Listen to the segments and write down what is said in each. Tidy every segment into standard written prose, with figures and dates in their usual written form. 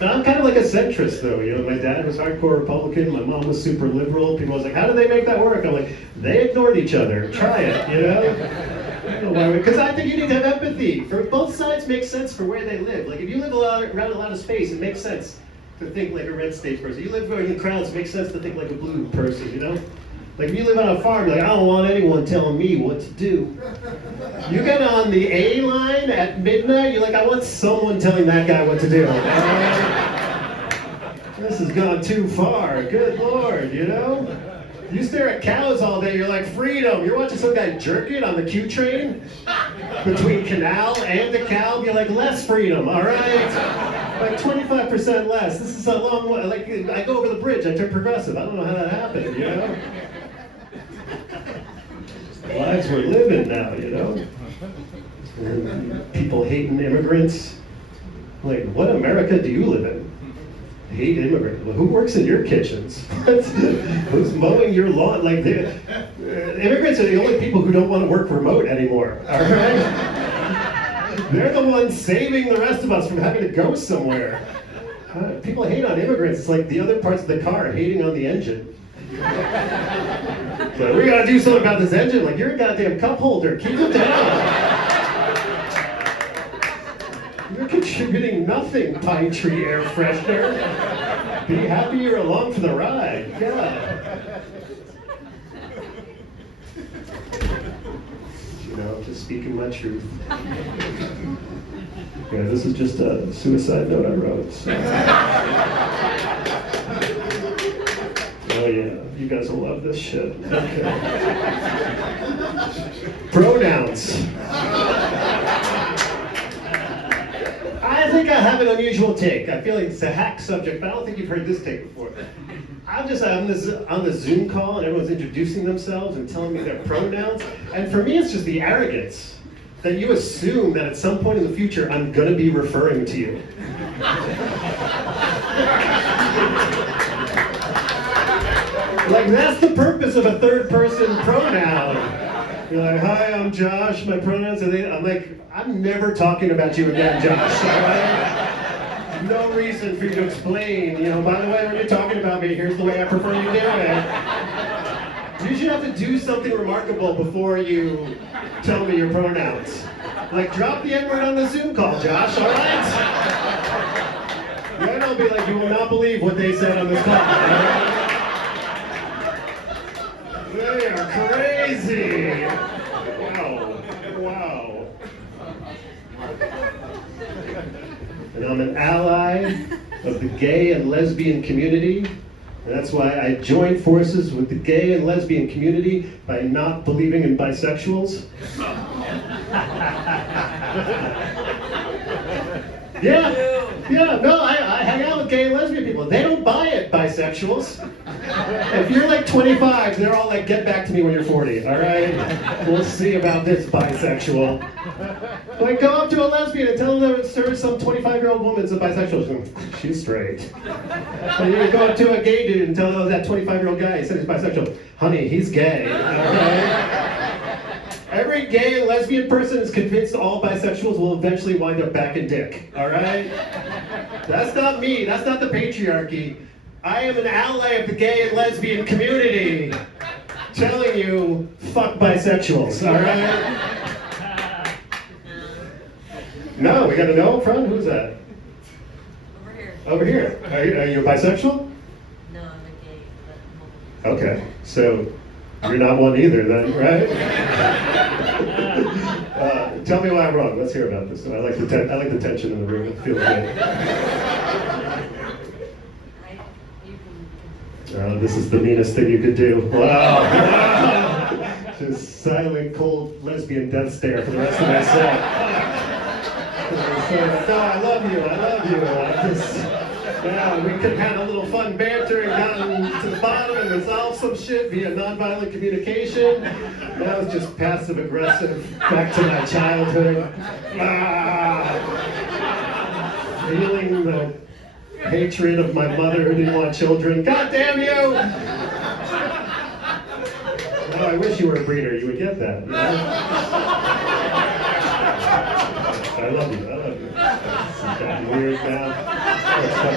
I'm kind of like a centrist, though. You know, my dad was hardcore Republican. My mom was super liberal. People was like, "How did they make that work?" I'm like, "They ignored each other. Try it." You know, because I think you need to have empathy. For both sides make sense for where they live. Like if you live around a lot of space, it makes sense to think like a red state person. You live in crowds, it makes sense to think like a blue person. You know. Like if you live on a farm, you're like, I don't want anyone telling me what to do. You get on the A line at midnight, you're like, I want someone telling that guy what to do. This has gone too far, good Lord, you know? You stare at cows all day, you're like, freedom. You're watching some guy jerk it on the Q train between Canal and DeKalb, you're like, less freedom, all right? Like 25% less. This is a long way. Like, I go over the bridge, I turn progressive. I don't know how that happened, you know? Lives we're living now, you know? And people hating immigrants. Like, what America do you live in? Hate immigrants. Well, who works in your kitchens? Who's mowing your lawn? Like, immigrants are the only people who don't want to work remote anymore, all right? They're the ones saving the rest of us from having to go somewhere. People hate on immigrants. It's like the other parts of the car hating on the engine. So we gotta do something about this engine. Like, you're a goddamn cup holder. Keep it down. You're contributing nothing, Pine Tree air freshener. Be happy you're along for the ride. Yeah. You know, just speaking my truth. Yeah, this is just a suicide note I wrote. So. Oh yeah, you guys will love this shit. Okay. Pronouns. I think I have an unusual take. I feel like it's a hack subject, but I don't think you've heard this take before. I'm just on the Zoom call and everyone's introducing themselves and telling me their pronouns. And for me, it's just the arrogance that you assume that at some point in the future, I'm gonna be referring to you. Like, that's the purpose of a third person pronoun. You're like, hi, I'm Josh, my pronouns are they. I'm like, I'm never talking about you again, Josh, all right? No reason for you to explain, you know, by the way, when you're talking about me, here's the way I prefer you do it. You should have to do something remarkable before you tell me your pronouns. Like, drop the N-word on the Zoom call, Josh, all right? Then I'll be like, you will not believe what they said on this call, all right? They are crazy! Wow. Wow. And I'm an ally of the gay and lesbian community. And that's why I joined forces with the gay and lesbian community by not believing in bisexuals. Yeah, no, I hang out with gay and lesbian people. They don't buy it, bisexuals. If you're like 25, they're all like, get back to me when you're 40, all right? We'll see about this bisexual. Like, go up to a lesbian and tell them that some 25-year-old woman's a bisexual. She's straight. And you go up to a gay dude and tell them that 25-year-old guy, he said he's bisexual. Honey, he's gay, okay? Every gay and lesbian person is convinced all bisexuals will eventually wind up back in dick, all right? That's not me, that's not the patriarchy. I am an ally of the gay and lesbian community telling you, fuck bisexuals, all right? No, we got a no up front? Who's that? Over here. Over here. Are you a bisexual? No, I'm a gay, but I'm Okay, so you're not one either then, right? Tell me why I'm wrong. Let's hear about this. I like the tension in the room. It feels good. This is the meanest thing you could do. Wow. Just silent, cold, lesbian death stare for the rest of my set. No, I love you. Yeah, we could have had a little fun banter and gotten to the bottom and resolved some shit via nonviolent communication. That was just passive aggressive, back to my childhood. Feeling the hatred of my mother who didn't want children. God damn you! Oh, I wish you were a breeder. You would get that. You know? I love you. Got weird now.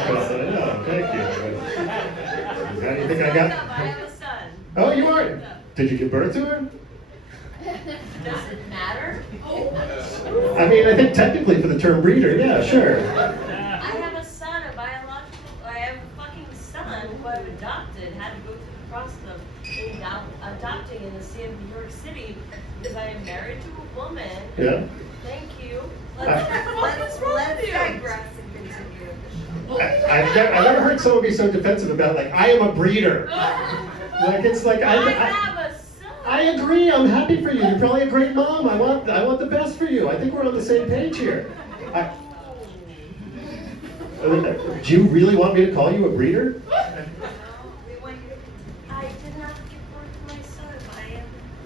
Oh, thank you. How do you think I got? I have a son. Oh, you are? Did you give birth to her? Does it matter? I mean, I think technically for the term breeder, yeah, sure. I have a son, I have a fucking son who I've adopted, had to go through the process of adopting in the city of New York City because I am married to a woman. Yeah. Thank you. Let's digress and continue with the show. I've never heard someone be so defensive about, like, I am a breeder. Like, it's like, I have a son. I agree. I'm happy for you. You're probably a great mom. I want the best for you. I think we're on the same page here. Do you really want me to call you a breeder? I did not give birth to my son.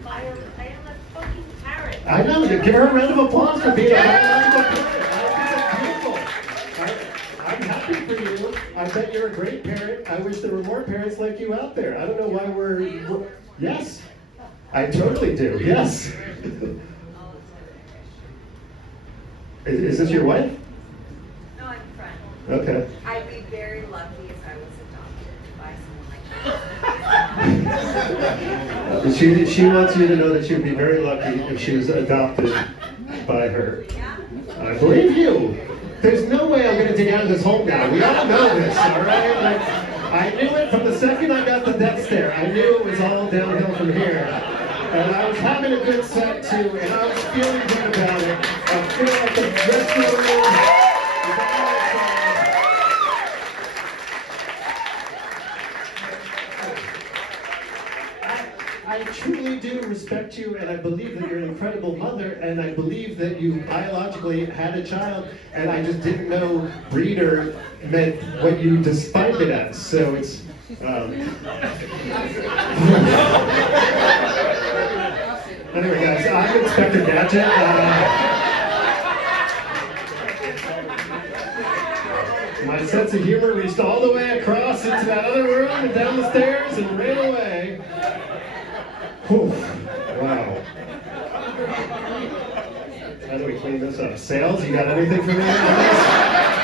I am a fucking parent. I know. Give her a round of applause for being a biological parent. I think that's beautiful. I'm happy for you. I bet you're a great parent. I wish there were more parents like you out there. I don't know why we're... Yes. I totally do. Yes. Is this your wife? No, I'm a friend. Okay. I'd be very lucky if I was adopted by someone like that. She wants you to know that she would be very lucky if she was adopted by her. I believe you. There's no way I'm going to dig out of this hole now. We all know this, all right? Like, I knew it from the second I got the death stare. I knew it was all downhill from here. And I was having a good set too, and I was feeling good about it. I feel like the rest of the room is all I truly do respect you, and I believe that you're an incredible mother, and I believe that you biologically had a child, and I just didn't know breeder meant what you defined it as. So it's... Anyway, guys, I'm Inspector Gadget. My sense of humor reached all the way across into that other room and down the stairs and ran away. Whew. Wow. How do we clean this up? Sales, you got anything for me on this?